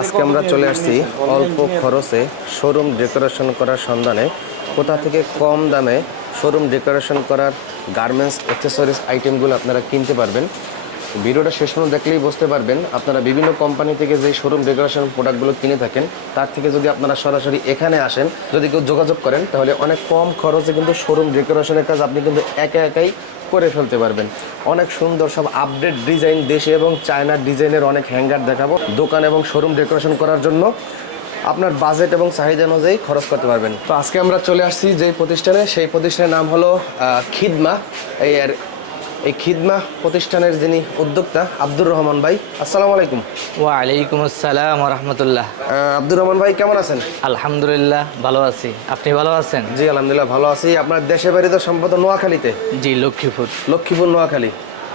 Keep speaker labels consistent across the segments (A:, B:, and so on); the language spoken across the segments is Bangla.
A: আজকে আমরা চলে আসছি অল্প খরচে শোরুম ডেকোরেশন করার সন্ধানে। কোথা থেকে কম দামে শোরুম ডেকোরেশন করার গার্মেন্টস অ্যাক্সেসরিজ আইটেমগুলো আপনারা কিনতে পারবেন। ভিডিওটা শেষ পর্যন্ত দেখলেই বুঝতে পারবেন, আপনারা বিভিন্ন কোম্পানি থেকে যে শোরুম ডেকোরেশন প্রোডাক্টগুলো কিনে থাকেন, তার থেকে যদি আপনারা সরাসরি এখানে আসেন, যদি কেউ যোগাযোগ করেন, তাহলে অনেক কম খরচে কিন্তু শোরুম ডেকোরেশনের কাজ আপনি কিন্তু একা একাই করে ফেলতে পারবেন। অনেক সুন্দর সব আপডেট ডিজাইন দেশে এবং চায়নার ডিজাইনের অনেক হ্যাঙ্গার দেখাবো। দোকান এবং শোরুম ডেকোরেশন করার জন্য আপনার বাজেট এবং চাহিদা অনুযায়ী খরচ করতে পারবেন। তো আজকে আমরা চলে আসছি যে প্রতিষ্ঠানে, সেই প্রতিষ্ঠানের নাম হলো খিদমা। এই আর এই খিদমা প্রতিষ্ঠানের যিনি উদ্যোক্তা আব্দুর রহমান ভাই আসসালামু আলাইকুম।
B: ওয়ালাইকুম আসসালাম রহমতুল্লাহ।
A: আব্দুর রহমান ভাই কেমন আছেন?
B: আলহামদুলিল্লাহ ভালো আছি। আপনি ভালো আছেন?
A: জি আলহামদুলিল্লাহ ভালো আছি। আপনার দেশে বাড়ি তো সম্ভবত নোয়াখালীতে?
B: জি লক্ষ্মীপুর।
A: লক্ষ্মীপুর নোয়াখালী।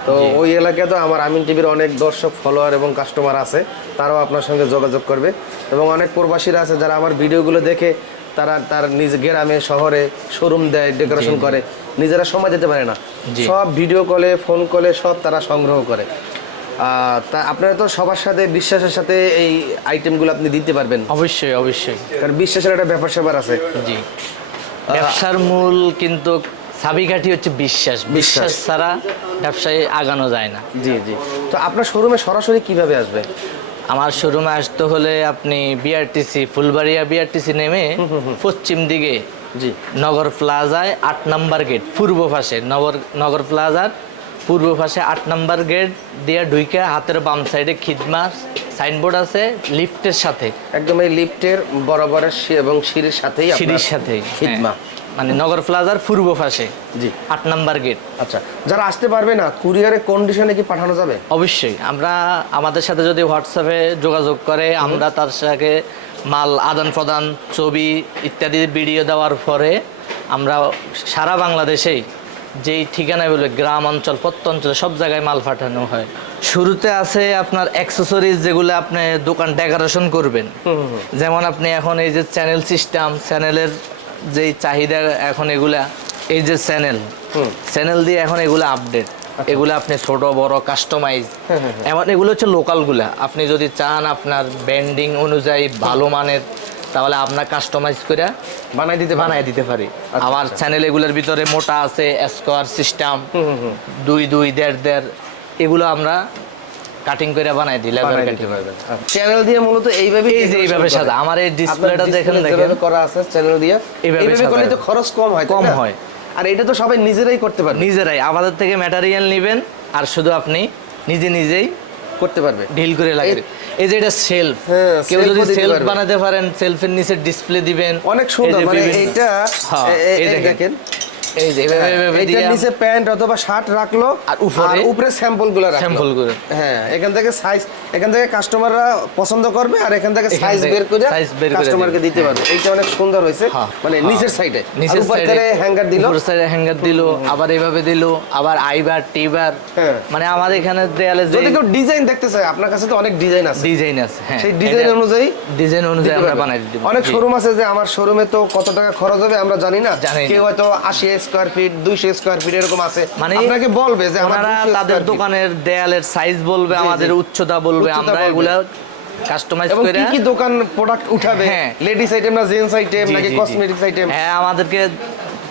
A: তো ওই এলাকায় তো আমার আমিন টিভির অনেক দর্শক ফলোয়ার এবং কাস্টমার আছে তারাও আপনার সঙ্গে যোগাযোগ করবে। এবং অনেক প্রবাসীরা আছে যারা আমার ভিডিওগুলো দেখে তারা তার নিজ গ্রামে শহরে শোরুম দেয় ডেকোরেশন করে। নিজেরা সময় দিতে পারে না। সব ভিডিও কলে ফোন কলে সব তারা সংগ্রহ করে। তা আপনারা তো সবার সাথে বিশ্বাসের সাথে এই আইটেমগুলো আপনি দিতে পারবেন।
B: অবশ্যই অবশ্যই।
A: কারণ বিশ্বাসের একটা ব্যাপার স্যাপার আছে।
B: জি। ব্যবসার মূল কিন্তু চাবিকাঠি হচ্ছে বিশ্বাস। বিশ্বাস ছাড়া ব্যবসায় আগানো যায় না।
A: জি জি। তো আপনার শোরুমে সরাসরি কীভাবে আসবে?
B: আমার শোরুমে আসতে হলে আপনি বিআরটিসি ফুলবাড়িয়া বিআরটিসি নেমে পশ্চিম দিকে
A: জি।
B: নগর প্লাজায় আট নাম্বার গেট পূর্ব পাশে। নগর নগর প্লাজার পূর্ব পাশে আট নাম্বার গেট দিয়ে ঢুইকে হাতের বাম সাইডে খিদমা সাইনবোর্ড আছে লিফটের সাথে।
A: একদম এই লিফটের বরাবরের সি- এবং সিঁড়ির সাথেই
B: সিঁড়ির সাথে
A: খিদমা।
B: মানে নগর প্লাজার পূর্ব পাশে
A: জি।
B: আট নাম্বার গেট।
A: আচ্ছা যারা আসতে পারবে না কুরিয়ারে কন্ডিশনে কি পাঠানো যাবে?
B: অবশ্যই আমরা আমাদের সাথে যদি হোয়াটসঅ্যাপে যোগাযোগ করে আমরা তার সাথে মাল আদান প্রদান ছবি ইত্যাদি ভিডিও দেওয়ার পরে আমরা সারা বাংলাদেশেই যেই ঠিকানায় বলে গ্রাম অঞ্চল প্রত্যঞ্চলে সব জায়গায় মাল পাঠানো হয়। শুরুতে আছে আপনার অ্যাক্সেসরিজ যেগুলো আপনি দোকান ডেকোরেশন করবেন। যেমন আপনি এখন এই যে চ্যানেল সিস্টেম চ্যানেলের যেই চাহিদা এখন এগুলা এই যে চ্যানেল। চ্যানেল দিয়ে এখন এগুলো আপডেট এগুলো আপনি ছোট বড় কাস্টমাইজ এমন এগুলো হচ্ছে লোকালগুলা। আপনি যদি চান আপনার ব্যান্ডিং অনুযায়ী ভালো মানের তাহলে আপনার কাস্টমাইজ করে
A: বানাই দিতে
B: বানাই দিতে পারি। আমার চ্যানেল এগুলোর ভিতরে মোটা আছে স্কোয়ার সিস্টেম দুই দুই দেড় দেড় এগুলো আমরা কাটিং করে বানাই দিই
A: বানাই
B: কাটিং
A: পারবেন চ্যানেল দিয়ে মূলত এইভাবে
B: এই যে এইভাবে সাজা। আমার এই ডিসপ্লেটা দেখেন দেখেন।
A: করা আছে চ্যানেল দিয়ে
B: এইভাবে
A: এইভাবে করলে তো খরচ কম হয়
B: কম হয়।
A: আর এটা তো সবাই নিজেরাই করতে পারবে।
B: নিজেরাই আমাদের থেকে ম্যাটারিয়াল নেবেন আর শুধু আপনি নিজে নিজেই
A: করতে পারবে।
B: ঢিল করে লাগে। এই যে এটা সেলফ
A: হ্যাঁ,
B: কেউ যদি সেলফ বানাতে পারেন সেলফের নিচে ডিসপ্লে দিবেন
A: অনেক সুন্দর মানে এটা
B: হ্যাঁ, এই দেখেন। এই যে
A: এইটার নিচে প্যান্ট অথবা শার্ট রাখল
B: আর উপরে-
A: উপরে রাখল। হ্যাঁ এখান থেকে সাইজ এখান থেকে কাস্টমাররা পছন্দ করবে আর এখান থেকে সাইজ বের করে
B: size বের করে
A: কাস্টমারকে দিতে পারবে। এইটা অনেক সুন্দর হয়েছে।
B: হ্যাঁ,
A: মানে
B: হ্যাঁ।
A: নিচের সাইডে
B: নিচের সাইডে
A: হ্যাঙ্গার দিল।
B: উপর সাইডে হ্যাঙ্গার দিল আবার এইভাবে দিল আবার আইবার টিবার।
A: হ্যাঁ।
B: মানে আমাদের এখানে দেয়ালে যে
A: যদি কেউ ডিজাইন দেখতে চায় আপনার কাছে তো অনেক ডিজাইন আছে।
B: ডিজাইন আছে হ্যাঁ।
A: সেই ডিজাইন অনুযায়ী
B: ডিজাইন অনুযায়ী আমরা। বানাই দিতে
A: অনেক শোরুম আছে যে আমার শোরুমে তো কত টাকা খরচ হবে আমরা জানি না। কেউ হয়তো আশি স্কোয়ার ফিট দুইশো স্কোয়ার ফিট এরকম আছে
B: মানে
A: আপনাকে বলবে যে আমার
B: ওনারা
A: 200
B: তাদের দোকানের দেয়ালের সাইজ বলবে। আমাদের উচ্চতা বলবে আমরা
A: বলবে।
B: এগুলা কাস্টমাইজ করে
A: কি কি দোকান প্রোডাক্ট উঠাবে
B: হ্যাঁ।
A: লেডিস আইটেম না জেন্টস আইটেম নাকি
B: জি, জি।
A: কসমেটিক্স আইটেম
B: হ্যাঁ আমাদেরকে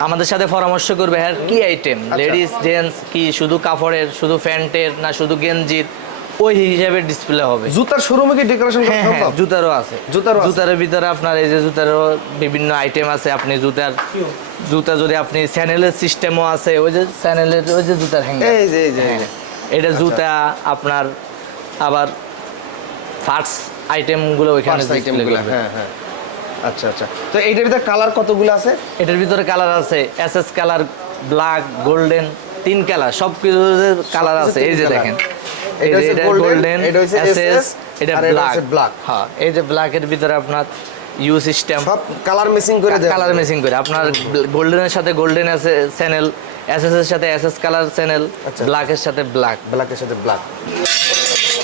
B: আমাদের সাথে পরামর্শ করবে হ্যাঁ কি আইটেম। লেডিস জেন্টস কি শুধু কাপড়ের শুধু প্যান্টের না শুধু গেঞ্জির ওই হিসাবে ডিসপ্লে হবে।
A: জুতার শোরুমে কি ডেকোরেশন করা
B: হ্যাঁ হ্যাঁ
A: সম্ভব?
B: জুতারও আছে।
A: জুতারও আছে?
B: জুতার ভিতরে আপনার এই যে জুতারও বিভিন্ন আইটেম আছে আপনি জুতার জুতা যদি আপনি স্যানেলের সিস্টেমও আছে ওই যে স্যানেলের ওই যে জুতার হ্যাঙ্গার
A: এই যে এই যে
B: এটা জুতা আপনার আবার ফার্স্ট আইটেমগুলো ওইখানে
A: Parts গুলো, হ্যাঁ হ্যাঁ। আচ্ছা আচ্ছা। তো এইটার ভিতরে কালার কতগুলো আছে?
B: এটার ভিতরে কালার আছে S S colour black golden তিন কালার সব কিছু কালার আছে। এই যে দেখেন।
A: এটা
B: এই যে
A: হচ্ছে
B: গোল্ডেন
A: এটা হচ্ছে
B: এস এস এটা ব্ল্যাক হ্যাঁ এই যে ব্ল্যাকের ভিতরে আপনার ইউ সিস্টেম
A: সব কালার মিসিং করে দেওয়া
B: কালার মেসিং করে। আপনার গোল্ডেনের সাথে গোল্ডেন চ্যানেল এস এস এর সাথে এস এস কালার চ্যানেল। ব্ল্যাকের সাথে ব্ল্যাক
A: ব্ল্যাকের সাথে ব্ল্যাক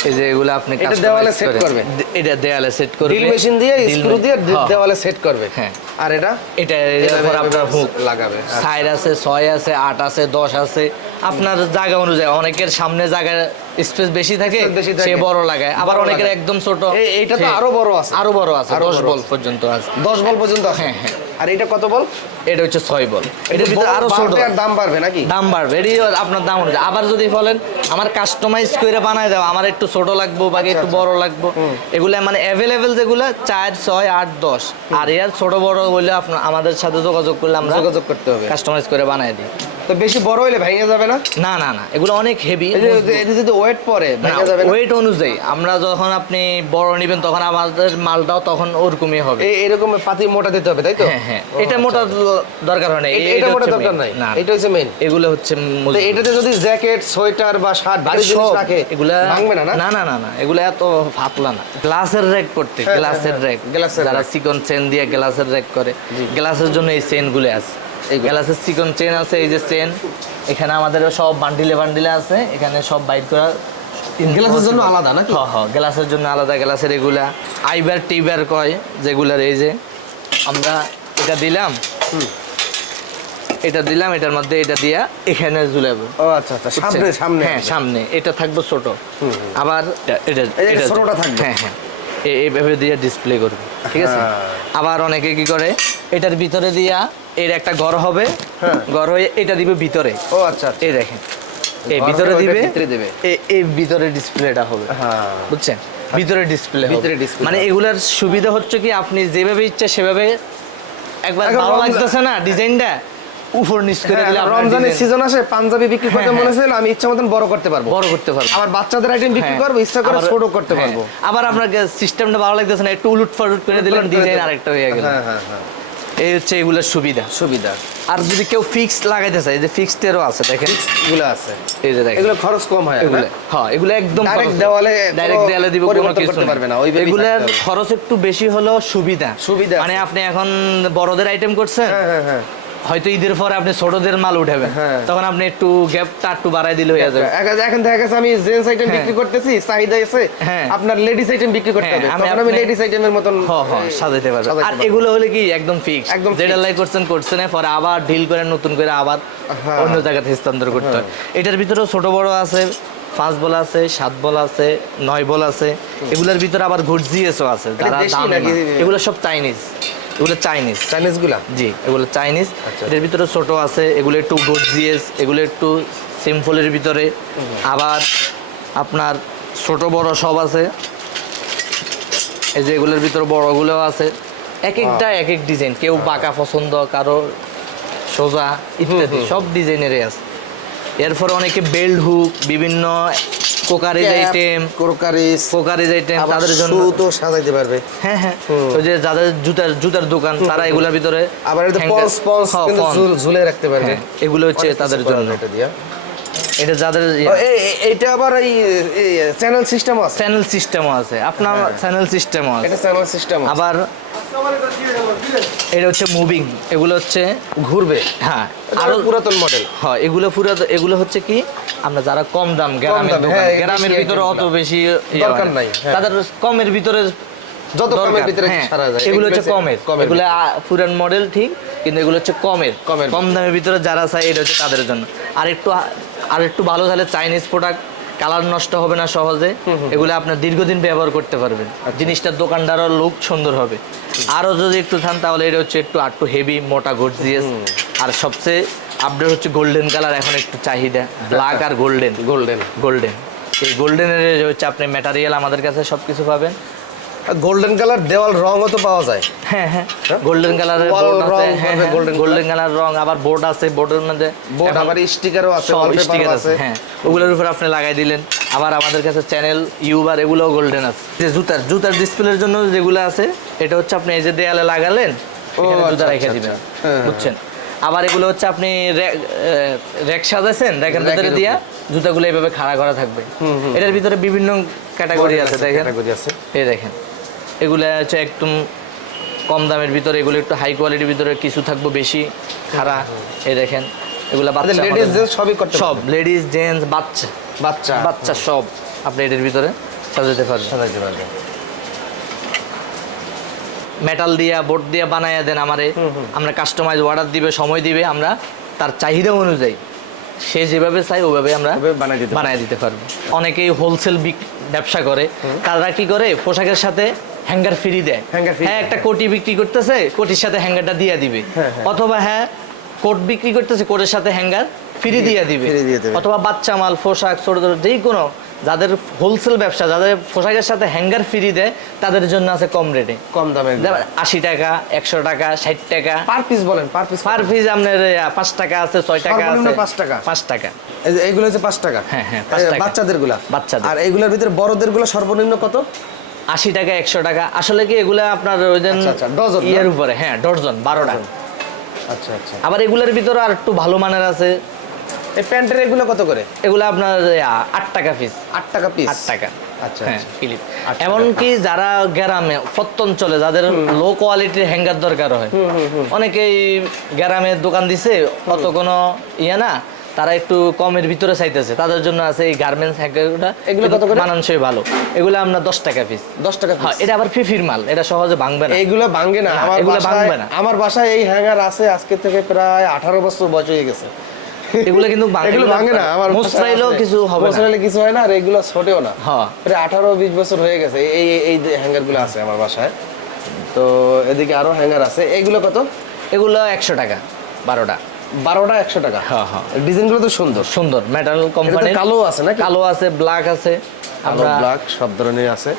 B: এই যে এগুলো আপনি
A: এটা দেওয়ালে set করবে?
B: এটা দেওয়ালে সেট করবে।
A: ড্রিল মেশিন দিয়ে স্ক্রু দিয়ে
B: হ্যাঁ,
A: দেওয়ালে সেট করবে।
B: হ্যাঁ।
A: আর এটা?
B: এটা এরপর আপনার হুক
A: লাগাবে। আচ্ছা।
B: সাইড আছে ছয় আছে আট আছে দশ আছে। আপনার জায়গা অনুযায়ী অনেকের সামনে জায়গা স্পেস বেশি থাকে সে বড় লাগায়। আবার অনেকের একদম ছোট।
A: এইটা তো আরও বড় আছে।
B: আরও বড় আছে
A: আরও
B: দশ
A: বড়
B: বল পর্যন্ত আছে।
A: দশ বল পর্যন্ত আছে?
B: হ্যাঁ, হ্যাঁ।
A: আর এটা কত বল?
B: এটা হচ্ছে ছয় বল। এটার ভিতরে আরও ছোট।
A: দাম বাড়বে নাকি?
B: দাম বাড়বে। এটি আপনার দাম অনুযায়ী। আবার যদি বলেন আমার কাস্টমাইজ করে বানায় দাও আমার একটু ছোট লাগবো বা একটু
A: আচ্ছা।
B: বড় লাগবো। এগুলা মানে অ্যাভেলেবেল যেগুলো চার ছয় আট দশ। আর এর ছোট বড় বলে আপনার আমাদের সাথে যোগাযোগ করলে আমরা
A: যোগাযোগ করতে হবে।
B: কাস্টমাইজ করে বানায় দিই।
A: তো বেশি বড় হইলে ভেঙে যাবে না?
B: না না না এগুলো অনেক হেভি
A: যদি ওয়েট পরে ভেঙে যাবে
B: ওয়েট অনুযায়ী আমরা যখন আপনি বড় নেবেন তখন আমাদের মালটাও তখন ওরকমই হবে।
A: এরকম পাতি মোটা দিতে হবে তাই তো?
B: হ্যাঁ হ্যাঁ এটা মোটা দরকার হয় না
A: এটা মোটা দরকার নাই।
B: না
A: এটা হচ্ছে মেইন
B: এগুলো হচ্ছে
A: এটাতে যদি জ্যাকেট সোয়েটার বা শার্ট ভারী জিনিস রাখে
B: এগুলা
A: ভাঙবে না না?
B: না না না এগুলা এত ফাতলা না। গ্লাসের র্যাক করতে
A: হ্যাঁ,
B: গ্লাসের র্যাক
A: গ্লাসের
B: যারা। চিকন চেন দিয়ে গ্লাসের র্যাক করে গ্লাসের জন্য এই চেনগুলো আছে।
A: এইগুলো।
B: গ্লাসের চিকন চেন আছে এই যে চেন এখানে আমাদের সব বান্ডিলে বান্ডিলে আছে এখানে সব বাইট করা
A: গ্লাসের জন্য আলাদা নাকি?
B: হ্যাঁ হ্যাঁ গ্লাসের জন্য আলাদা গ্লাসের এগুলা। আইবার টিবার কয় যেগুলার এই যে। আমরা এটা দিলাম। এটা দিলাম এটার মধ্যে এটা দিয়া এখানে ঝুলাবো।
A: ও আচ্ছা আচ্ছা সামনে সামনে
B: হ্যাঁ সামনে। এটা থাকবে ছোট। আবার এটা- এটা
A: ছোটটা থাকবে।
B: হ্যাঁ হ্যাঁ। এইভাবে দিয়ে ডিসপ্লে করবে ঠিক আছে?
A: হ্যাঁ।
B: আবার অনেকে কি করে এটার ভিতরে দিয়া এর একটা ঘর হবে।
A: হ্যাঁ।
B: ঘর হয়ে এটা দিবে ভিতরে।
A: ও আচ্ছা আচ্ছা।
B: এই দেখেন। এই ভিতরে দিবে।
A: ভিতরে দিবে।
B: এই ভিতরে ডিসপ্লেটা হবে।
A: হ্যাঁ।
B: বুঝছেন? ভিতরে ডিসপ্লে
A: ভিতরে display
B: মানে এগুলার সুবিধা হচ্ছে কি আপনি যেভাবে ইচ্ছা সেভাবে একবার ভালো লাগতেছে না ডিজাইনটা উপর নিচ করে দিলে
A: হ্যাঁ, রমজানের সিজন আসে পাঞ্জাবি বিক্রি করতে
B: হ্যাঁ,
A: মনে হয়েছিল আমি ইচ্ছা মতন বড় করতে পারব।
B: বড় করতে পারব।
A: আবার বাচ্চাদের আইটেম বিক্রি
B: হ্যাঁ।
A: করব ইচ্ছা করে ছোট করতে
B: হ্যাঁ।
A: পারব।
B: আবার আপনার সিস্টেমটা ভালো লাগতেছে না একটু উলুট ফালুট করে দিলেন ডিজাইন। আরেকটা হয়ে গেল।
A: হ্যাঁ হ্যাঁ হ্যাঁ।
B: এই হচ্ছে এগুলোর সুবিধা।
A: সুবিধা।
B: আর যদি কেউ ফিক্স লাগাইতে চায় যে যে ফিক্সডেরও আছে দেখেন।
A: এগুলো আছে।
B: এই যে দেখেন।
A: এগুলো খরচ কম হয়
B: এগুলো হ্যাঁ এগুলো একদম
A: ডাইরেক্ট দেওয়ালে
B: ডাইরেক্ট দেওয়ালে দিব কোনো কিছু
A: করতে পারবে না, ওই
B: এগুলোর খরচ একটু বেশি হলো সুবিধা।
A: সুবিধা
B: মানে আপনি এখন বড়দের আইটেম করছেন
A: হ্যাঁ হ্যাঁ হ্যাঁ।
B: হয়তো ঈদের পরে আপনি ছোটদের মাল উঠাবেন।
A: হ্যাঁ।
B: তখন আপনি একটু গ্যাপটা একটু বাড়াই দিলে হয়ে যাবে।
A: এখন- এখন দেখা গেছে আমি জেন্টস আইটেম
B: হ্যাঁ।
A: বিক্রি করতেছি চাহিদা এসে
B: হ্যাঁ।
A: আপনার লেডিস আইটেম বিক্রি করতে হবে। তখন আমি লেডিস আইটেমের মতন
B: সাজাইতে পারবে। আর এগুলো হলে কি একদম ফিক্স
A: একদম
B: যেটা লাই করছেন করছেন পরে আবার ডিল করে নতুন করে আবার। অন্য জায়গাতে স্থানান্তর করতে হয়। এটার ভিতরেও ছোট বড় আছে পাঁচ বল আছে সাত বল আছে নয় বল আছে। এগুলোর ভিতরে আবার ঘুরজিএসও আছে। যারা এগুলো সব চাইনিজ এগুলো চাইনিজ
A: চাইনিজগুলা
B: জি এগুলো চাইনিজ
A: আচ্ছা।
B: এটার ভিতরে ছোট আছে এগুলো একটু গর্জিয়াস এগুলো একটু সিম্পলের ভিতরে। আবার আপনার ছোট বড় সব আছে। এই যে এগুলোর ভিতরে বড়গুলো আছে। এক একটা এক এক ডিজাইন কেউ বাঁকা পছন্দ কারও সোজা ইত্যাদি। সব ডিজাইনেরই আছে। এরপর অনেকে বেল্ট হুক বিভিন্ন crockeries item
A: crockeries
B: crockeries item তাদের জন্য
A: তো সাজাইতে পারবে।
B: হ্যাঁ হ্যাঁ। ওই যে যাদের জুতার জুতার দোকান তারা এগুলোর ভিতরে
A: আবার এটা পন্স পন্স
B: হ্যাঁ,
A: কিন্তু ঝুলে রাখতে পারবে।
B: হ্যাঁ, এগুলো হচ্ছে তাদের জন্য।
A: এটা দিয়া।
B: এটা যাদের
A: এই- এইটা আবার এই চ্যানেল সিস্টেম আছে।
B: চ্যানেল সিস্টেমও আছে। আপনার চ্যানেল সিস্টেমও আছে।
A: এটা চ্যানেল সিস্টেম
B: আবার এটা হচ্ছে মুভিং এগুলো হচ্ছে
A: ঘুরবে।
B: হ্যাঁ আরও
A: পুরাতন মডেল
B: হ্যাঁ এগুলো পুরো এগুলো হচ্ছে কি আমরা যারা কম দাম গ্রামের দোকান
A: হ্যাঁ,
B: গ্রামের ভিতরে অত বেশি ইয়ে
A: দরকার নাই, হ্যাঁ।
B: তাদের কমের ভিতরে
A: যত কমের ভিতরে
B: হ্যাঁ,
A: সারা যায়
B: এগুলো হচ্ছে কমের। এগুলো পুরান মডেল ঠিক কিন্তু এগুলো হচ্ছে কমের। কম দামের ভিতরে যারা চায় এটা হচ্ছে তাদের জন্য। আর একটু আর একটু ভালো তাহলে চাইনিজ প্রোডাক্ট কালার নষ্ট হবে না সহজে এগুলো আপনার দীর্ঘদিন ব্যবহার করতে পারবেন।
A: আচ্ছা।
B: জিনিসটার দোকানদারও লুক সুন্দর হবে। আরও যদি একটু থান তাহলে এটা হচ্ছে একটু আটটু হেভি মোটা গর্জিয়াস আর সবচেয়ে আপডেট হচ্ছে গোল্ডেন কালার এখন একটু চাহিদা। ব্ল্যাক আর গোল্ডেন
A: গোল্ডেন
B: গোল্ডেন এই গোল্ডেনের হচ্ছে আপনি ম্যাটারিয়াল আমাদের কাছে সব কিছু পাবেন।
A: গোল্ডেন কালার দেওয়াল রঙও তো পাওয়া যায়।
B: হ্যাঁ হ্যাঁ। গোল্ডেন কালারের
A: Wall
B: বোর্ড আছে হ্যাঁ
A: করবে
B: গোল্ডেন কালার রং আবার বোর্ড আছে বোর্ডের মধ্যে
A: বোর্ড আবার স্টিকারও আছে
B: স্টিকার
A: আছে।
B: হ্যাঁ ওগুলোর উপর আপনি লাগাই দিলেন। আবার আমাদের কাছে চ্যানেল ইউবার এগুলোও গোল্ডেন আছে। যে জুতার জুতার ডিসপ্লের জন্য যেগুলো আছে এটা হচ্ছে আপনি এই যে দেয়ালে লাগালেন এখানে
A: আচ্ছা,
B: জুতা রেখে
A: আচ্ছা,
B: দিবেন
A: আচ্ছা। হ্যাঁ,
B: বুঝছেন? আবার এগুলো হচ্ছে আপনি র্যাক সাজাইছেন র্যাকের ভিতরে দিয়া জুতাগুলো এইভাবে খাড়া করা থাকবে। এটার ভিতরে বিভিন্ন ক্যাটাগরি আছে দেখেন। এই দেখেন। এগুলো হচ্ছে একদম কম দামের ভিতরে এগুলো একটু হাই কোয়ালিটির ভিতরে কিছু থাকব বেশি খাড়া এই দেখেন। এগুলো বাচ্চা
A: লেডিস জেন্টস সবই করতে
B: সব লেডিস জেন্টস বাচ্চা
A: বাচ্চা।
B: বাচ্চা সব আপনি এটার ভিতরে সাজাতে পারবেন।
A: সাজাইতে পারবে
B: মেটাল দিয়া বোর্ড দিয়া বানাইয়া দেন আমারে। আমরা কাস্টমাইজ অর্ডার দিবে সময় দিবে আমরা তার চাহিদা অনুযায়ী সে যেভাবে চাই ওভাবে আমরা
A: বানায় দিতে
B: পারব। অনেকেই হোলসেল ব্যবসা করে। তারা কি করে? পোশাকের সাথে হ্যাঙ্গার ফ্রি দেয়। হ্যাঁ একটা কোটি বিক্রি করতেছে কোটির সাথে হ্যাঙ্গারটা দিয়ে দিবে।
A: হ্যাঁ, হ্যাঁ।
B: অথবা হ্যাঁ কোট বিক্রি করতেছে কোটের সাথে হ্যাঙ্গার ফ্রি দিয়ে দিবে। অথবা বাচ্চা মাল পোশাক ছোট ছোট যেই কোনো যাদের হোলসেল ব্যবসা যাদের পোশাকের সাথে হ্যাঙ্গার ফ্রি দেয় তাদের জন্য আছে কম রেটে
A: কম দামে
B: আশি টাকা একশো টাকা ষাট টাকা।
A: পার পিস বলেন পার পিস
B: পার পিস আপনার পাঁচ টাকা আছে ছয় টাকা আছে।
A: পাঁচ টাকা?
B: পাঁচ টাকা।
A: এই এইগুলো হচ্ছে পাঁচ টাকা।
B: হ্যাঁ, হ্যাঁ। বাচ্চাদেরগুলা
A: বাচ্চাদের। আর এইগুলোর ভিতরে বড়দেরগুলো সর্বনিম্ন কত?
B: আশি টাকা একশো টাকা। আসলে কি এগুলা আপনার ওই
A: আচ্ছা, আচ্ছা, ডজন?
B: ইয়ের উপরে হ্যাঁ ডজন বারোটা
A: আচ্ছা আচ্ছা।
B: আবার এগুলোর ভিতরে আর একটু ভালো মানের আছে।
A: এই প্যান্টের এগুলো কত করে?
B: এগুলো আপনার আট টাকা পিস
A: আট টাকা পিস
B: আট টাকা।
A: আচ্ছা,
B: হ্যাঁ
A: আচ্ছা।
B: এমনকি যারা গ্রামে প্রত্যঞ্চলে যাদের লো কোয়ালিটির হ্যাঙ্গার দরকার হয়। অনেকেই গ্রামে দোকান দিছে অত কোনো ইয়ে না। তারা একটু কমের ভিতরে চাইতেছে। তাদের জন্য আছে এই গার্মেন্টস হ্যাঙ্গারটা
A: এগুলো কত করে?
B: মানানসই ভালো। এগুলো আমরা দশ টাকা পিস
A: দশ টাকা
B: হ্যাঁ
A: পিস
B: এটা আবার ফিফির মাল এটা সহজে ভাঙবে না।
A: এইগুলো ভাঙে না। আমার
B: এগুলো ভাঙবে না।
A: আমার বাসায় এই হ্যাঙ্গার আছে আজকে থেকে প্রায় আঠারো বছর বয়স হয়ে গেছে।
B: এগুলো কিন্তু ভাঙে-
A: এগুলো ভাঙে না। আমার
B: মোচড়াইলেও কিছু হবে না।
A: মোচড়াইলে কিছু হয় না আর এগুলো ছোটেও না।
B: হ্যাঁ।
A: প্রায় আঠারো বিশ বছর হয়ে গেছে। এই এই- এই হ্যাঙ্গার আছে আমার বাসায়। তো এদিকে আরও হ্যাঙ্গার আছে। এগুলো কত?
B: এগুলো একশো টাকা বারোটা।
A: বারোটা একশো টাকা।
B: হ্যাঁ হ্যাঁ।
A: ডিজাইন তো সুন্দর।
B: সুন্দর মেটাল কোম্পানি
A: কালো আছে নাকি?
B: কালো আছে ব্ল্যাক আছে। আমরা
A: ব্ল্যাক সব ধরনের আছে।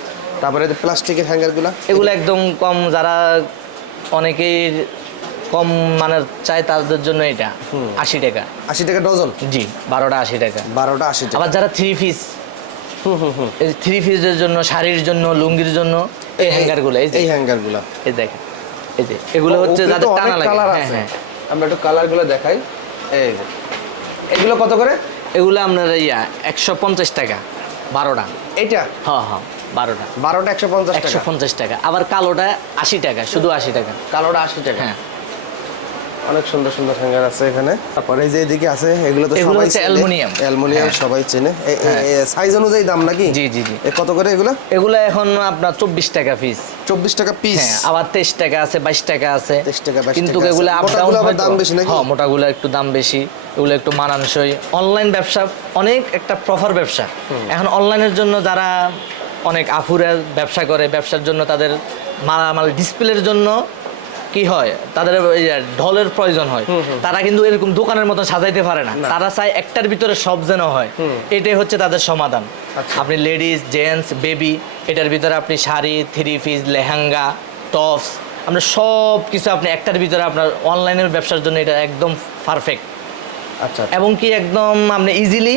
A: তারপরে প্লাস্টিকের হ্যাঙ্গারগুলা
B: এগুলো একদম কম যারা অনেকেই কম মানের চায় তাদের জন্য এটা। আশি টাকা।
A: আশি টাকা ডজন?
B: জি বারোটা আশি টাকা।
A: বারোটা আশি টাকা।
B: আবার যারা থ্রি পিস এই থ্রি পিসের জন্য শাড়ির জন্য লুঙ্গির জন্য এই হ্যাঙ্গারগুলো এই যে।
A: এই হ্যাঙ্গারগুলা
B: এই দেখেন। এই যে এগুলো হচ্ছে যাদের টানা লাগে। হ্যাঁ হ্যাঁ।
A: আমরা একটু কালারগুলো দেখাই। এই যে এগুলো কত করে?
B: এগুলো আপনার ইয়া একশো পঞ্চাশ টাকা বারোটা।
A: এটা
B: হ্যাঁ হ্যাঁ বারোটা।
A: বারোটা একশো পঞ্চাশ
B: একশো পঞ্চাশ টাকা। আবার কালোটা আশি টাকা শুধু আশি টাকা।
A: কালোটা আশি টাকা।
B: হ্যাঁ।
A: অনেক সুন্দর সুন্দর হ্যাঙ্গার আছে এখানে। তারপরে এই যে এদিকে আছে এগুলো তো সবাই চেনে।
B: অ্যালুমিনিয়াম।
A: অ্যালুমিনিয়াম
B: হ্যাঁ।
A: সবাই চেনে। সাইজ অনুযায়ী দাম নাকি?
B: জি জি জি।
A: কত করে এগুলো?
B: এগুলো এখন আপনার চব্বিশ টাকা পিস
A: চব্বিশ টাকা পিস
B: হ্যাঁ আবার তেইশ টাকা আছে বাইশ টাকা আছে।
A: 23 টাকা, 22
B: কিন্তু এগুলো
A: আবার দাম বেশি নাকি?
B: হ্যাঁ মোটাগুলো একটু দাম বেশি। এগুলো একটু মানানসই। অনলাইন ব্যবসা অনেক একটা প্রফার ব্যবসা। এখন অনলাইনের জন্য যারা অনেক আফুরা ব্যবসা করে ব্যবসার জন্য তাদের মালামাল ডিসপ্লের জন্য কি হয়? তাদের ঢলের প্রয়োজন হয়। তারা কিন্তু এরকম দোকানের মতো সাজাইতে পারে না। তারা চায় একটার ভিতরে সব যেন হয়। এটাই হচ্ছে তাদের সমাধান।
A: আচ্ছা।
B: আপনি লেডিস জেন্টস বেবি এটার ভিতরে আপনি sari three piece lehenga tops আপনার সব কিছু আপনি একটার ভিতরে আপনার অনলাইনের ব্যবসার জন্য এটা একদম পারফেক্ট
A: আচ্ছা।
B: এবং কি একদম আপনি ইজিলি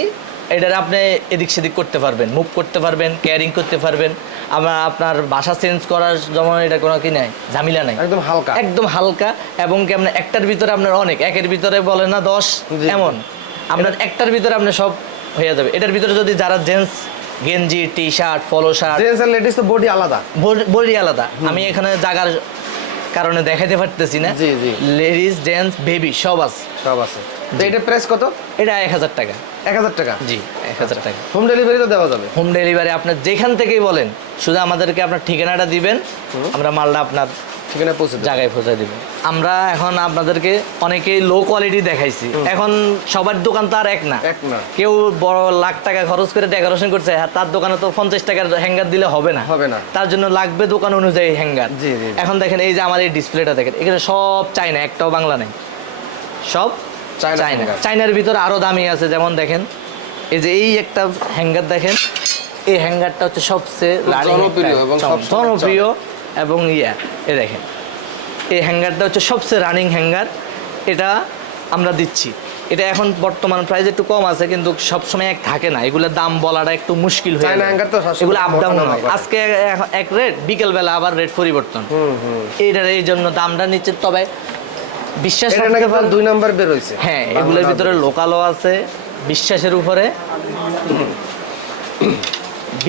B: এটার আপনি এদিক সেদিক করতে পারবেন মুভ করতে পারবেন ক্যারিং করতে পারবেন। আমরা আপনার বাসা চেঞ্জ করার যেমন এটা কোনো কি নাই ঝামেলা নাই।
A: একদম হালকা।
B: একদম হালকা এবং কি আপনার একটার ভিতরে আপনার অনেক একের ভিতরে বলে না দশ। এমন। আপনার একটার ভিতরে আপনার সব হয়ে যাবে। এটার ভিতরে যদি যারা জেন্টস গেঞ্জি T shirt polo shirt
A: gents আর লেডিস তো বডি আলাদা।
B: বডি আলাদা। আমি এখানে জায়গার কারণে দেখাতে পারতেছি না।
A: জি, জি।
B: লেডিস জেন্টস বেবি সব আছে।
A: সব আছে। তো এটা প্রাইস কত?
B: এটা এক হাজার টাকা।
A: এক হাজার টাকা?
B: জি এক হাজার টাকা।
A: হোম ডেলিভারি তো দেওয়া যাবে।
B: হোম ডেলিভারি আপনার যেখান থেকেই বলেন শুধু আমাদেরকে আপনার ঠিকানাটা দিবেন আমরা মালটা আপনার
A: ঠিকানা পৌঁছে
B: জায়গায় পৌঁছে দিব। আমরা এখন আপনাদেরকে অনেকেই লো কোয়ালিটি দেখাইছি। এখন সবার দোকান তো আর এক না।
A: এক না।
B: কেউ বড় লাখ টাকা খরচ করে ডেকোরেশন করছে তার দোকানে তো পঞ্চাশ টাকার হ্যাঙ্গার দিলে হবে না।
A: হবে না।
B: তার জন্য লাগবে দোকান অনুযায়ী হ্যাঙ্গার
A: জি।
B: এখন দেখেন এই যে আমার এই ডিসপ্লেটা দেখেন এখানে সব চাই না একটাও বাংলা নেই। সব
A: চায়না।
B: চাইনার ভিতরে আরও দামি আছে যেমন দেখেন। এই যে এই একটা হ্যাঙ্গার দেখেন এই হ্যাঙ্গারটা হচ্ছে সবচেয়ে
A: জনপ্রিয় এবং
B: ইয়া এ দেখেন। এই হ্যাঙ্গারটা হচ্ছে সবচেয়ে রানিং হ্যাঙ্গার। এটা আমরা দিচ্ছি। এটা এখন বর্তমান প্রাইস একটু কম আছে কিন্তু সবসময় এক থাকে না। এগুলোর দাম বলাটা একটু মুশকিল হয়ে এগুলো আপ ডাউন হয় আজকে এক- রেট বিকেল বেলা আবার রেট পরিবর্তন। এইটার এই জন্য দামটা নিচ্ছে। তবে বিশ্বাস রাখতে
A: দুই নাম্বার বের হয়েছে
B: হ্যাঁ এগুলোর ভিতরে লোকালও আছে। বিশ্বাসের উপরে।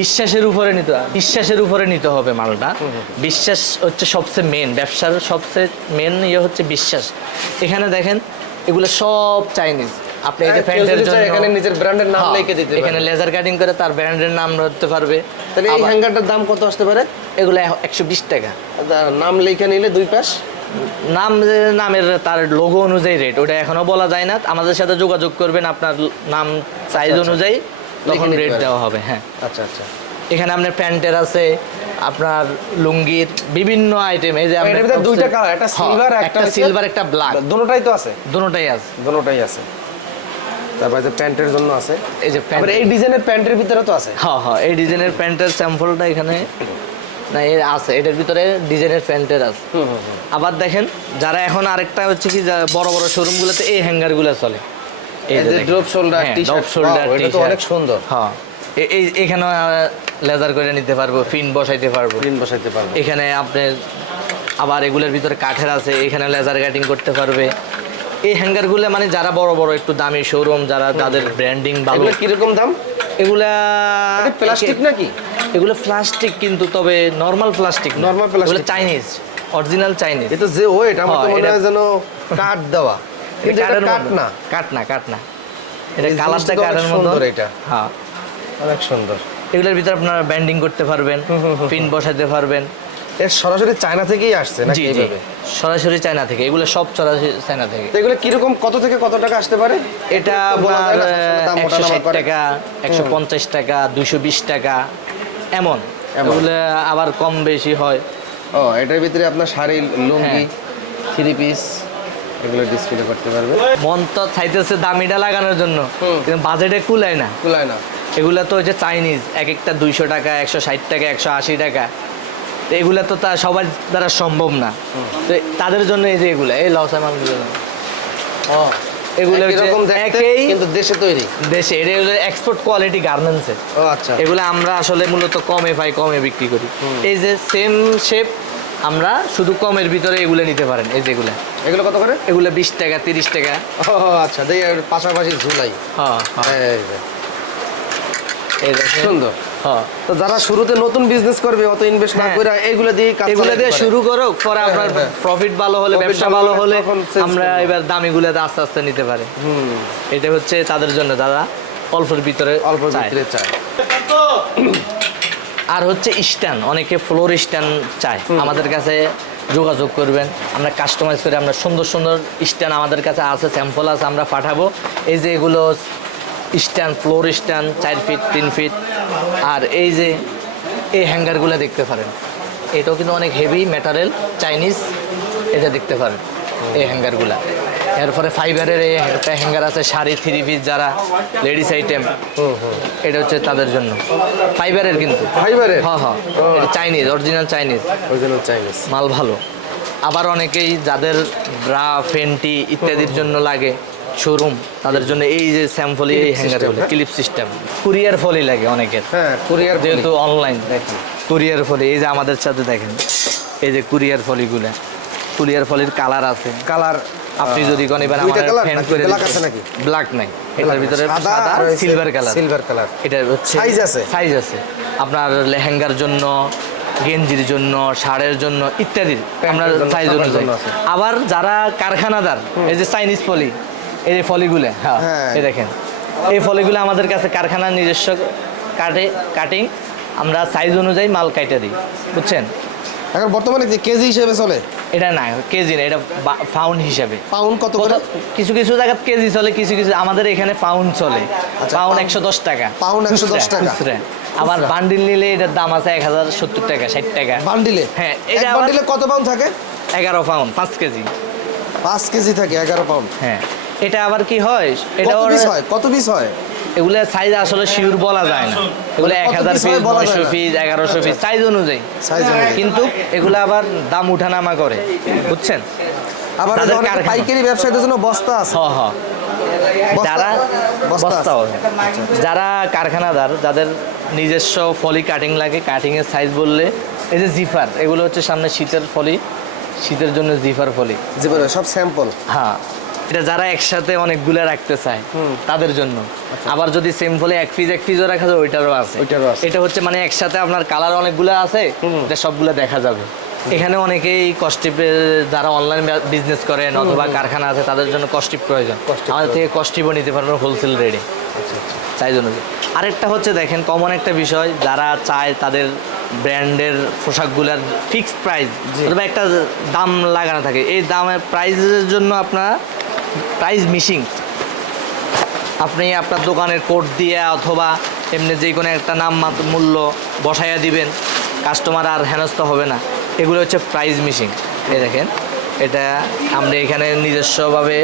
B: বিশ্বাসের উপরে নিতে বিশ্বাসের উপরে নিতে হবে মালটা। বিশ্বাস হচ্ছে সবচেয়ে মেন ব্যবসার সবচেয়ে মেন ইয়ে হচ্ছে বিশ্বাস। এখানে দেখেন এগুলো সব চাইনিজ আপনি এটা
A: হ্যাঁ, কেউ
B: প্যান্টের জন্য
A: এখানে নিজের ব্র্যান্ডের নাম
B: হ্যাঁ,
A: লিখে দিতে
B: এখানে লেজার কাটিং করে তার ব্র্যান্ডের নাম ধরতে পারবে।
A: তাহলে এই হ্যাঙ্গারটার দাম কত আসতে পারে?
B: এগুলো একশো বিশ টাকা।
A: নাম লিখে নিলে দুই পাশ।
B: নাম নামের তার লোগো অনুযায়ী রেট ওটা এখনও বলা যায় না। আমাদের সাথে যোগাযোগ করবেন আপনার নাম সাইজ অনুযায়ী তখন রেট দেওয়া হবে হ্যাঁ।
A: আচ্ছা আচ্ছা।
B: এখানে আপনার প্যান্টের আছে আপনার লুঙ্গির বিভিন্ন আইটেম এই যে
A: ভিতরে দুইটা কালার একটা সিলভার
B: একটা সিলভার একটা ব্ল্যাক
A: দুটোটাই তো আছে?
B: দুটোটাই আছে।
A: দুটোটাই আছে। তারপরে যে প্যান্টের জন্য আছে।
B: এই যে
A: এই ডিজাইনের প্যান্টের ভিতরে তো আছে।
B: হ্যাঁ হ্যাঁ এই ডিজাইনের প্যান্টের স্যাম্পলটা এখানে। না এর আছে এটার ভিতরে ডিজাইনের প্যান্টের আছে। আবার দেখেন যারা এখন আরেকটা হচ্ছে কি বড় বড় শোরুমগুলোতে এই হ্যাঙ্গারগুলো চলে।
A: এই যে drop shoulder T
B: drop shoulder
A: এটা অনেক সুন্দর।
B: হ্যাঁ। এই এখানে লেজার করে নিতে পারব ফিন বসাইতে পারব।
A: প্রিন্ট বসাইতে পারবে।
B: এখানে আপনার আবার এগুলোর ভিতরে কাঠের আছে এখানে লেজার কাটিং করতে পারবে। এই হ্যাঙ্গারগুলো মানে যারা বড় বড় একটু দামি শোরুম যারা যাদের ব্র্যান্ডিং ভালো।
A: কীরকম দাম?
B: এগুলা
A: প্লাস্টিক নাকি?
B: এগুলো প্লাস্টিক কিন্তু তবে নর্মাল প্লাস্টিক
A: নর্মাল।
B: এগুলো চাইনিজ অরিজিনাল চাইনিজ
A: এটা যে ওয়েট আমার তো
B: হ্যাঁ,
A: মনে হয় যেন কাঠ দেওয়া। কিন্তু এটা কাঠ না।
B: কাট না কাট না। এটা কালারটা মতো
A: সুন্দর এটা।
B: হ্যাঁ।
A: অনেক সুন্দর।
B: এগুলোর ভিতরে আপনারা ব্যান্ডিং করতে পারবেন পিন বসাতে পারবেন।
A: এর সরাসরি চায়না থেকেই আসছে নাকি এইভাবে?
B: সরাসরি চায়না থেকে। এগুলো সব সরাসরি চায়না থেকে।
A: তো এগুলো কীরকম কত থেকে কত টাকা আসতে পারে?
B: এটা আপনার একশো টাকা একশো পঞ্চাশ টাকা দুইশো বিশ টাকা। এমন। এগুলো আবার কম বেশি হয়।
A: ও এটার ভিতরে আপনার শাড়ি লুঙ্গি
B: হ্যাঁ।
A: থ্রি পিস এগুলো ডিসপ্লে করতে পারবে
B: মন তো চাইতেছে দামিটা লাগানোর জন্য। কিন্তু বাজেটে কুলায় না।
A: কুলায় না।
B: এগুলো তো ওই যে চাইনিজ এক একটা দুইশো টাকা একশো ষাট টাকা একশো আশি টাকা। তো এগুলো তো তা সবার দ্বারা সম্ভব না। তো তাদের জন্য এই যে এগুলো এই লস মালগুলো।
A: ও
B: এগুলো
A: একই কিন্তু দেশে তৈরি।
B: দেশে এটা হলো এক্সপোর্ট কোয়ালিটি গার্মেন্টস
A: ও আচ্ছা।
B: এগুলো আমরা আসলে মূলত কমে পাই কমে বিক্রি করি। এই যে সেম শেপ আমরা শুধু কমের ভিতরে এগুলো নিতে পারেন এই যেগুলো।
A: এগুলো কত করে?
B: এগুলো বিশ টাকা তিরিশ টাকা।
A: ও আচ্ছা পাশাপাশি ঝুলাই।
B: হ্যাঁ হ্যাঁ
A: এই যে।
B: এই দেখেন।
A: সুন্দর।
B: হ্যাঁ।
A: তো যারা শুরুতে নতুন বিজনেস করবে অত ইনভেস্ট না
B: হ্যাঁ।
A: করে এইগুলো দিয়ে
B: এগুলো দিয়ে শুরু করো পরে
A: হ্যাঁ,
B: আপনার। প্রফিট ভালো হলে ব্যবসা
A: ভালো হলে
B: আমরা। এবার দামিগুলোতে আস্তে আস্তে নিতে পারি।
A: হুম।
B: এটা হচ্ছে তাদের জন্য অল্পের ভিতরে
A: অল্প ভিতরে চায়
B: আর হচ্ছে স্ট্যান্ড অনেকে ফ্লোর স্ট্যান্ড চায়। আমাদের কাছে যোগাযোগ করবেন। আমরা কাস্টমাইজ করে আমরা সুন্দর সুন্দর স্ট্যান্ড আমাদের কাছে আছে স্যাম্পল আছে আমরা পাঠাবো। এই যে এগুলো স্ট্যান্ড ফ্লোর স্ট্যান্ড চার ফিট তিন ফিট। আর এই যে এই হ্যাঙ্গারগুলো দেখতে পারেন এটাও কিন্তু অনেক হেভি ম্যাটারিয়াল চাইনিজ এটা দেখতে পারেন এই হ্যাঙ্গারগুলা। এরপরে ফাইবারের এই একটা হ্যাঙ্গার আছে শাড়ি থ্রি পিস যারা লেডিস আইটেম এটা হচ্ছে তাদের জন্য। ফাইবারের কিন্তু।
A: ফাইবারের
B: হ্যাঁ হ্যাঁ। Chinese original Chinese
A: original Chinese
B: মাল ভালো। আবার অনেকেই যাদের ব্রা ফেন্টি ইত্যাদির জন্য লাগে শোরুম তাদের জন্য এই যে স্যাম্পল এই হ্যাঙ্গার
A: হ্যাঁ?
B: ক্লিপ সিস্টেম কুরিয়ার ফলি লাগে অনেকের।
A: হ্যাঁ কুরিয়ার
B: যেহেতু অনলাইন কুরিয়ার ফলি এই যে আমাদের সাথে দেখেন এই যে কুরিয়ার ফলিগুলো কুরিয়ার ফলির কালার আছে।
A: কালার
B: আপনি যদি কোন এবার
A: colour
B: ফ্যান করে
A: black আছে নাকি?
B: ব্ল্যাক নাই। এটার ভিতরে
A: সাদা
B: সিলভার কালার
A: silver color।
B: এটা হচ্ছে
A: Size আছে?
B: সাইজ আছে। আপনার লেহেঙ্গার জন্য গেঞ্জির জন্য শাড়ের জন্য ইত্যাদি আমরা সাইজ অনুযায়ী। আবার যারা কারখানাদার এই যে চাইনিজ ফলি এই যে ফলিগুলো হ্যাঁ
A: হ্যাঁ।
B: এই দেখেন। এই ফলিগুলো আমাদের কাছে কারখানার নিজস্ব কাটে কাটিং আমরা সাইজ অনুযায়ী মাল কাইটে দিই বুঝছেন?
A: এখন বর্তমানে কি কেজি হিসেবে চলে?
B: এটা না কেজি না এটা ফাউন্ড হিসাবে।
A: পাউন্ড কত করে?
B: কিছু কিছু জায়গায় কেজি চলে কিছু কিছু আমাদের এখানে পাউন্ড চলে।
A: আচ্ছা,
B: পাউন্ড
A: pound-
B: একশো দশ টাকা।
A: pound 110
B: খুচরা,
A: টাকা।
B: আবার বান্ডিল নিলে এটার দাম আছে এক হাজার সত্তর টাকা ষাট টাকা।
A: বান্ডিলে
B: হ্যাঁ, এটা
A: বান্ডিলে কত পাউন্ড থাকে?
B: এগারো পাউন্ড পাঁচ কেজি।
A: পাঁচ কেজি থাকে এগারো পাউন্ড
B: হ্যাঁ। এটা আবার কি হয়? এটা
A: কত পিস হয়? কত পিস হয়?
B: এগুলো সাইজ আসলে শিওর বলা যায় না। এগুলো এক হাজার পিস নয়শো? পিস এগারোশো পিস সাইজ অনুযায়ী।
A: সাইজ অনুযায়ী।
B: কিন্তু এগুলো আবার দাম উঠানামা করে। বুঝছেন?
A: আবার পাইকারি ব্যবসায়ীদের জন্য বস্তা আছে।
B: হ হ যারা
A: বস্তা।
B: যারা কারখানাদার যাদের নিজস্ব ফলি কাটিং লাগে কাটিং এর সাইজ বললে এই যে জিফার এগুলো হচ্ছে সামনে শীতের ফলি শীতের জন্য জিফার ফলি।
A: জীবনে সব স্যাম্পল
B: হ্যাঁ। এটা যারা একসাথে অনেকগুলো রাখতে চায় তাদের জন্য। আবার যদি সেম ফলে এক পিস এক পিসও রাখা যায় ওইটারও আছে।
A: ওইটারও আছে।
B: এটা হচ্ছে মানে একসাথে আপনার কালার অনেকগুলো আছে এটা সবগুলো দেখা যাবে। এখানে অনেকেই কস্টিপ যারা অনলাইন বিজনেস করেন অথবা কারখানা আছে তাদের জন্য কস্টিপ প্রয়োজন। আমাদের থেকে কস্টিপও নিতে পারবেন হোলসেল রেটে চাই জন্য আরেকটা হচ্ছে দেখেন কমন একটা বিষয় যারা চায় তাদের ব্র্যান্ডের পোশাকগুলোর ফিক্সড প্রাইস অথবা একটা দাম লাগানো থাকে। এই দামের প্রাইসের জন্য আপনার প্রাইস মিশিং। আপনি আপনার দোকানের কোড দিয়ে অথবা এমনি যে কোনো একটা নাম মূল্য বসাইয়া দিবেন কাস্টমার আর হেনস্থ হবে না। এগুলো হচ্ছে প্রাইস মিশিং। এই দেখেন, এটা আপনি এখানে নিজস্বভাবে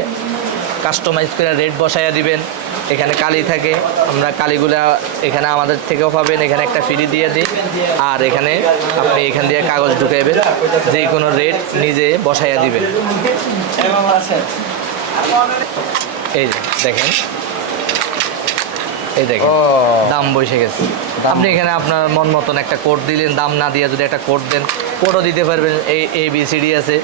B: কাস্টমাইজ করে রেট বসাইয়া দিবেন। এখানে কালি থাকে, আমরা কালিগুলা এখানে আমাদের থেকেও পাবেন, এখানে একটা ফ্রি দিয়ে দিই। আর এখানে আপনি এখান দিয়ে কাগজ ঢুকাইবেন, যে কোনো রেট নিজে বসাইয়া দিবেন। এই যে দেখেন। এই দেখেন দাম বসে গেছে। আপনি এখানে আপনার মন মতন একটা কোড দিলেন দাম না দিয়ে যদি একটা কোড দেন কোডও দিতে পারবেন এই এ বি সি ডি আছে।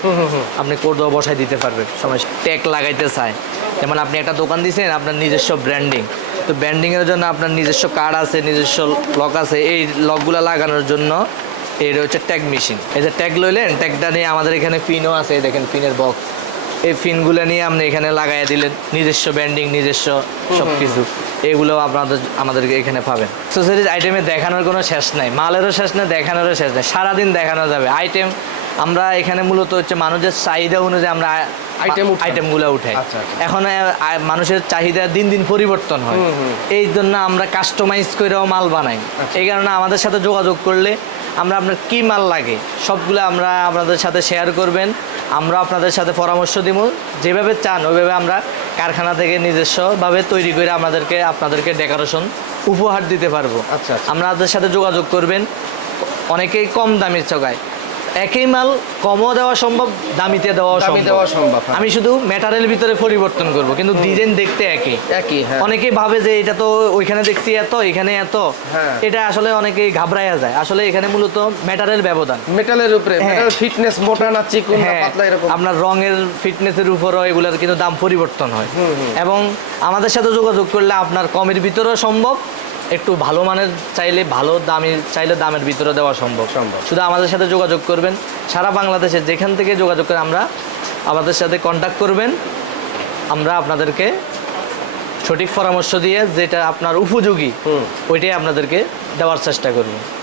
B: আপনি কোডও বসাই দিতে পারবেন সমস্যা ট্যাগ লাগাইতে চায়। যেমন আপনি একটা দোকান দিয়েছেন আপনার নিজস্ব ব্র্যান্ডিং। তো ব্র্যান্ডিংয়ের জন্য আপনার নিজস্ব কার্ড আছে নিজস্ব লক আছে এই লকগুলো লাগানোর জন্য এটা হচ্ছে ট্যাগ মেশিন। এই যে ট্যাগ লইলেন ট্যাগটা নিয়ে আমাদের এখানে পিনও আছে দেখেন পিনের বক্স। এই ফিনগুলো নিয়ে আপনি এখানে লাগাইয়া দিলেন। নিজস্ব ব্যান্ডিং নিজস্ব সব কিছু এগুলো আপনাদের আমাদেরকে এখানে পাবেন। অ্যাক্সেসরিজ আইটেমে দেখানোর কোনো শেষ নাই। মালেরও শেষ নেই দেখানোরও শেষ নেই। সারাদিন দেখানো যাবে। আইটেম আমরা এখানে মূলত হচ্ছে মানুষের চাহিদা অনুযায়ী আমরা
A: উঠান।
B: আইটেমগুলো উঠাই।
A: আচ্ছা, আচ্ছা।
B: এখন মানুষের চাহিদা দিন দিন পরিবর্তন হয়। এই জন্য আমরা কাস্টমাইজ করেও মাল বানাই।
A: আচ্ছা।
B: এই কারণে আমাদের সাথে যোগাযোগ করলে আমরা আপনার কী মাল লাগে সবগুলো আমরা আপনাদের সাথে শেয়ার করবেন। আমরা আপনাদের সাথে পরামর্শ দিব। যেভাবে চান ওইভাবে আমরা কারখানা থেকে নিজস্বভাবে তৈরি করে আমাদেরকে আপনাদেরকে ডেকোরেশন উপহার দিতে পারব।
A: আচ্ছা, আচ্ছা।
B: আপনাদের সাথে যোগাযোগ করবেন। অনেকেই কম দামের চকায় একই মাল কমও দেওয়া সম্ভব দামিতে দেওয়া
A: দামি
B: সম্ভব।
A: দেওয়া সম্ভব, হ্যাঁ।
B: আমি শুধু ম্যাটারের ভিতরে পরিবর্তন করব কিন্তু ডিজাইন দেখতে একই।
A: একই হ্যাঁ।
B: অনেকেই ভাবে যে এটা তো ওইখানে দেখছি এত এখানে এত।
A: হ্যাঁ।
B: এটা আসলে অনেকেই ঘাবড়াইয়া যায়। আসলে এখানে মূলত ম্যাটারের ব্যবধান।
A: মেটালের উপরে। মেটাল ফিটনেস মোটা না চিকুন না পাতলা এরকম।
B: আপনার রঙের ফিটনেসের উপরও এগুলোর কিন্তু দাম পরিবর্তন হয়। এবং আমাদের সাথে যোগাযোগ করলে আপনার কমের ভিতরেও সম্ভব একটু ভালো মানের চাইলে ভালো দামি চাইলে দামের ভিতরে দেওয়া সম্ভব
A: সম্ভব।
B: শুধু আমাদের সাথে যোগাযোগ করবেন সারা বাংলাদেশে যেখান থেকে যোগাযোগ করে আমরা আমাদের সাথে কন্ট্যাক্ট করবেন আমরা আপনাদেরকে সঠিক পরামর্শ দিয়ে যেটা আপনার উপযোগী। ওইটাই আপনাদেরকে দেওয়ার চেষ্টা করব